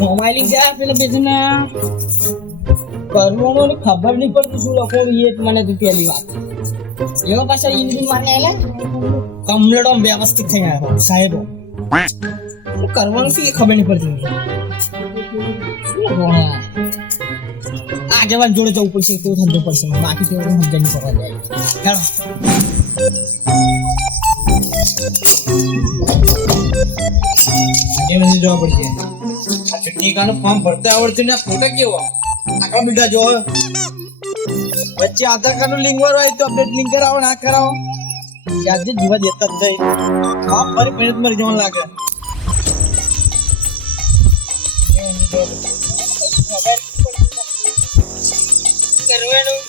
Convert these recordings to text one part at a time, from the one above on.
Mobile ગયા કરવાનું ખબર નહીં પડતી શું લખવાનું એ વાત. એવા પાછા હિન્દી મારે વ્યવસ્થિત થઈ ગયા સાહેબો. કરવાનું એ ખબર નહીં પડતી આગેવાન જોડે જવું પડશે, તો સમજવું પડશે, બાકી તો સમજણ નહીં કરવા જાય આગેવાની જોવા પડશે આ ચટણીકાનું ફોર્મ ભરતા આવડતું ને ફોટા કેવો? આખા બીટા જો વચ્ચે આધાર કાર્ડનું લિંક વાળું હોય તો અપડેટ લિંક કરાવો ના કરાવો? આજે જીવા દેતા જ નહીં. આ ફરી મહેનત મરી જવાનું લાગે. કરવાનું?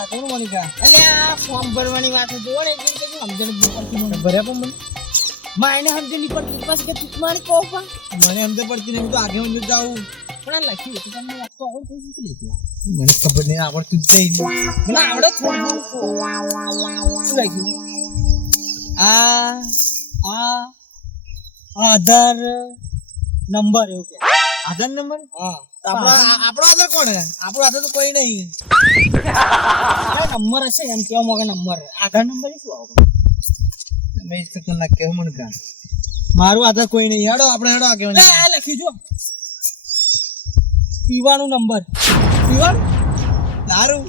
ઓ ભાઈ હા કોણ મોનિકા ફોર્મ ભરવાની વાત હતી ઓને એક રીતે સમજણ પડતી ભર્યા પણ મને? માયને સમજણ નહીં પડતી. પાછી કે તું મારી કહો પણ. મને સમજ પડતી નહીં તો આગેવાન જોડે જાઉં. પણ આ લખ્યું હતું તમને વાત આવડતું શું લખ્યું મને ખબર નહીં આવડતું જ નહીં. મને આવડે થોડું શું લખ્યું? આ આ આધાર નંબર એવું કે. આધાર નંબર? હા. આપણો આપણો આધાર કોણ હે? આપણો આધાર તો કોઈ નહીં. નંબર હશે એમ કેવા મોગે નંબર? આધાર નંબર શું આવો? તમે તો ના કેવું મને કામ મારું આધાર કોઈ નહીં. હેડો આપણે હેડો આગેવાન લે લખી જો. પીવાનું નંબર. પીવાનું? દારૂ.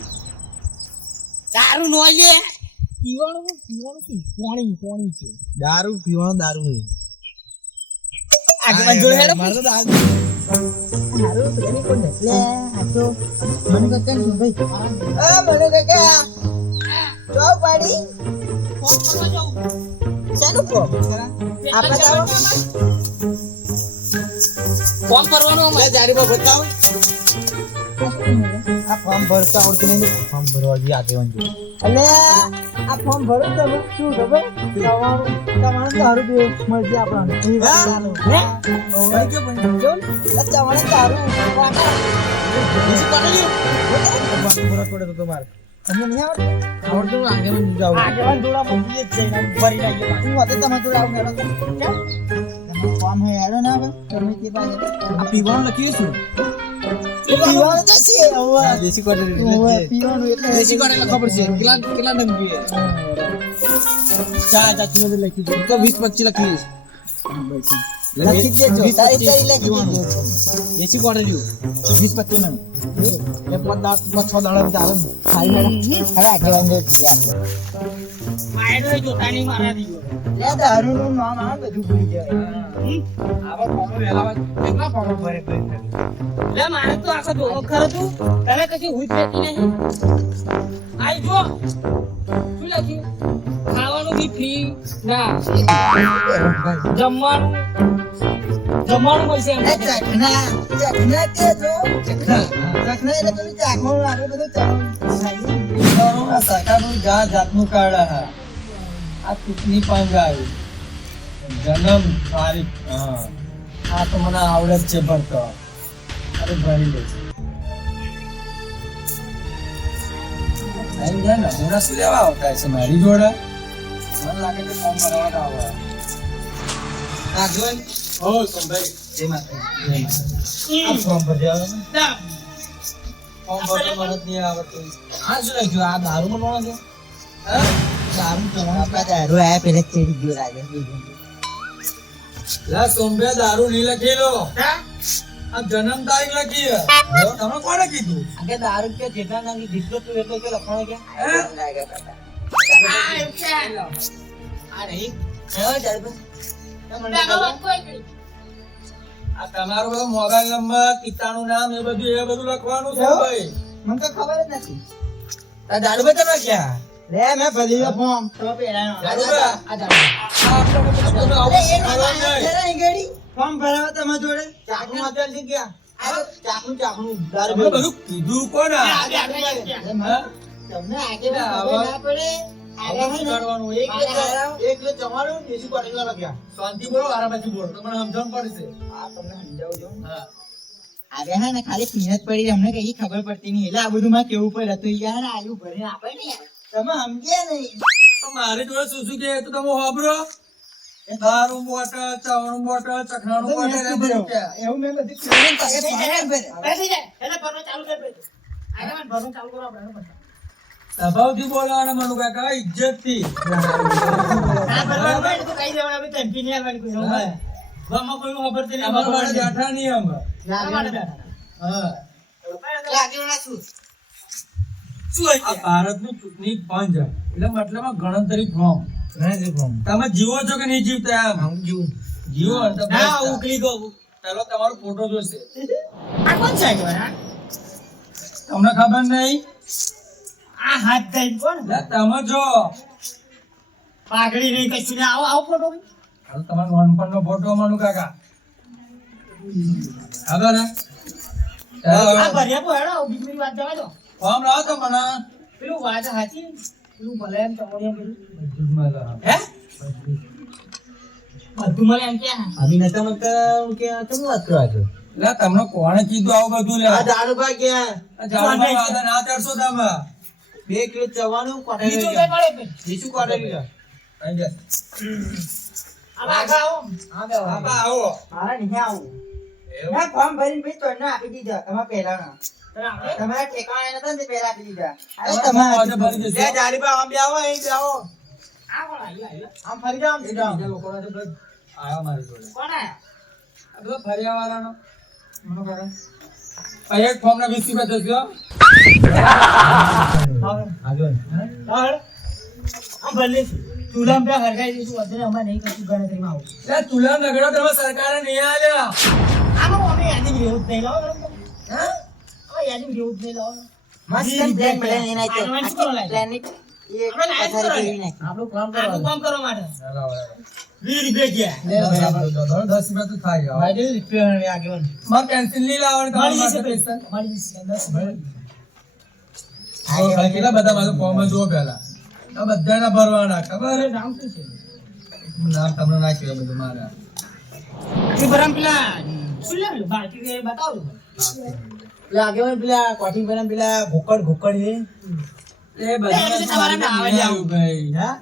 દારૂ નો લે પીવાનું પીવાનું શું? પાણી પાણી છે. દારૂ પીવાનું દારૂ છે આગળ જોડે હેડો મારે તો દારૂ હારું એની કોણ લે આ તો કાકા ને ભાઈ? આ મને કાકા જો પાડી. ફોન કરવા જાઉં શેનું ફોર્મ આપણે જાઓ ફોન કરવાનો લે જારી બતાવ આ ફોર્મ ભરતા આવડતું નહીં? ફોર્મ ભરવા જોઈએ આગેવાન આ ફોર્મ ભરો તમે શું ખબર તમારું તમારું દારૂ પીવો મળશે આપણને. હે? ઓય કે પણ. જો તમારે વાટા બીજું કાઢી લ્યો. બરાબર પડે તો તમારે. તમને નહીં આવડતું? આવડતું આગેવાન જાવ આગેવાન જોડા મંદિર જ જઈને ભરી નાખીએ હું વાતે તમારે જોડે આવું હેડો ફોર્મ હે હેડો ના હવે. તમે તે પાસે આ પીવાનું લખ્યું શું પીવાનું તો છે હવે દેશી કોટરી પીવાનું એટલે દેશી કોટરી ખબર છે કેટલા કેટલા ડમ પીએ ચા ચા તું લખી દે તો 20 25 લખી લખી દેજો. તારી તારી લખી દેજો. દેશી કોટરી 20 25 નંગ એ પાંચ દાડ પાંચ છ દાડા ચાલે ખાલી અરે આગેવાન જો માયનો જોતાની મારા દીયો લે દારૂ નામ આવે બધું ભૂલી જાય મારે તો આખો દોડો ખરો તું તને કશી હુઈ પેતી નહીં. આઈ જો. શું લખ્યું? ખાવાનું બી ફ્રી ના. જમવાનું. જમવાનું મળશે એમ. ચખના ચખના કે જો ચખના ચખના એટલે પેલું ચાખવાનું આવે બધું ચાખવાનું સરકારનું જા જાતનું કાર્ડ હા આ ચૂંટણી પણ ગાયું જન્મ તારીખ હા. આ તો મને આવડે જ છે ભરતો અરે ભરી લે. ને નમૂના શું લેવા આવતા છે મારી જોડે મને લાગે છે ફોર્મ ભરવા આવે આગળ હો સંભાઈ જય માતા જય માતા આ ફોર્મ ભર્યા આવે? ફોર્મ ભરતો મને નહીં આવડતું હા શું લખ્યું આ દારૂ બનાવવાનો છે? હા? દારૂ તો આપણા દારૂ આયા પેલા ચડી ગયો રાગે લા સોંબે દારૂ નહીં લખેલો. આ જન્મ તારીખ લખી. તમે કોને કીધું? કે દારૂ કે જેટલા નાખી જેટલો તું એટલો કે લખવાનો કે? તમારો બધો મોબાઈલ નંબર પિતાનું નામ એ બધું એ બધું લખવાનું છે ભાઈ. મને તો ખબર જ નથી. દારૂ બધા લખ્યા. લે મેં ફોર્મ તો આપણે. ફોર્મ ભરાવા જોડે. બધું કીધું તમને આગે પડે. તમારું લખ્યા. શાંતિ બોલો આરામથી બોલો. તમને સમજણ પડશે. તમને હા. હા ને ખાલી પીનત પડી અમને કઈ ખબર પડતી નહીં. એટલે આ બધું માં કેવું પડે? તો યાર આયુ ભરીને આપે ને યાર. તમે સમજ્યા નહીં. મારી જોડે શું શું કે તો તમે હોબરો દારૂ બોટલ ચાવણ બોટલ ચખણાનું બોટલ? એવું મેં બધી. સ્વભાવથી બોલવાનું મનુ કાકા નહીં બેઠા અમે. બેઠા? હા. શું આ? ભારતનું ચૂંટણી પંચ એટલે મતલબ ગણતરી ફોર્મ. તમે જીવો છો કે નહીં જીવતા એમ? હું જીવું. જીવો ના. ઉકલી ગયું. ચાલો તમારો ફોટો જોશે. આ કોણ છે તમને ખબર નહીં? આ હાથ થઈ કોણ? તમે જો. પાઘડી નહીં, કશું આવો, આવો ફોટો. ભાઈ. તમારો તમારો નાનપણનો ફોટો માનુ કાકા. ખબર હે? આ ભર્યા પો હેડો, બીજી વાત જવા દો. ફોર્મ લાવો તો પેલું વાત સાચી? પેલું ભલે એમ બધું કે તમને કોણે કીધું આવું બધું લે? આ દારૂભા ક્યાં? આ ઝાડમાં ના ચડશો તમે? બે કિલો ચવાનું બીજું કઈ પડે ભાઈ? જા. આવો. આવો. મારા નહીં આવું? ના ફોર્મ ભરીને ભાઈ તોડને આપી દીધા. તમે તને આપણે તમારા ઠેકાણા નતા ને તે પહેલા આપી અરે તમારા ફોર્મ ભરી દેશો? લે જારીબા આમ બે અહીં બે આવો આ કોણ આવ્યું, આવ્યું? આમ ફરી જાઓ આમ લોકોના આયા મારી જોડે. કોણ આયા? મનો એક રૂપિયા. આમ ભલે બે હરગાઈ દઈશું વધારે અમારે નહીં કશું ગણતરીમાં આવું લે, તુલા નગડો તમે સરકારે નહીં આલ્યા. આમાં અમે યાદી વિરોધ નહીં લાવો યાદી જેવું જ નહીં લાવો મસ્ત આપણે કરો. આપણું કામ કરો માટે. વીસ રૂપિયા પેન્સિલ નહીં લાવવાની કેટલા બધા મારું ફોર્મ જુઓ આ બધાના ભરવાના ખબર નામ શું છે? નામ તમને નાખ્યું બધું મારા. પેલા બતાવો? પેલા આગેવાન પેલા કોઠી પર પેલા ભૂકડ ભૂકડ એ બધા તમારા નામ આવે છે આવું. ભાઈ. હા?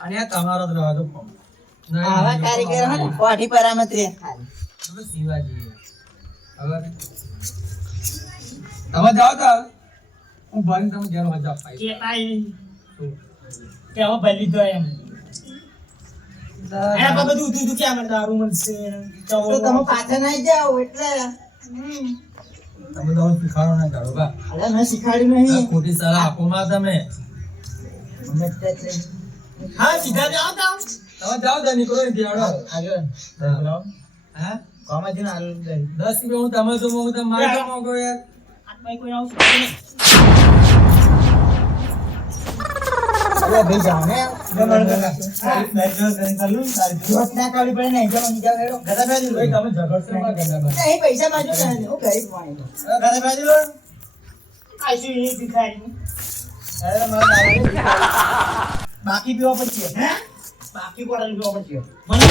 અને આ તમારો જ રહ્યો આવા નહીં, કારીગર હોય ને નહીં. કોઠી પર આમ તમે શિવાજી. ખબર તમે જાઓ તો. હું ભરીને તમે ઘેર મજા પાઈ કે તાઈ કે હવે ભલી દો એમ. એના પર બધું ઊંધું ઊંધું ક્યાં મળે? દારૂ મળશે તો તમે પાછા નહીં જાઓ એટલે. તમે તો શીખાડો ના જાડો બા. અરે મેં શીખવાડ્યું નહીં. ખોટી સલાહ આપો માં તમે હા સીધા જાઓ જાઓ તમે જાઓ ત્યાં નીકળો ને ઘેડો આગળ. હા આલુ દઈ દસ રૂપિયા હું તમે તો મોંઘું તમે મારે મોંઘો યાર. આત્મા કોઈ આવું છે ભાઈ જાઓ ને જોત ના કાઢવી પડે ને જાઓ નીચે બેઠો ગદા બાજુ ભાઈ તમે ઝઘડશો માં પૈસા માંગો ને હું ગરીબ લો. એ ભિખારી? અરે મારા બાકી પીવા પછી હે? બાકી પડે પીવા પછી. મને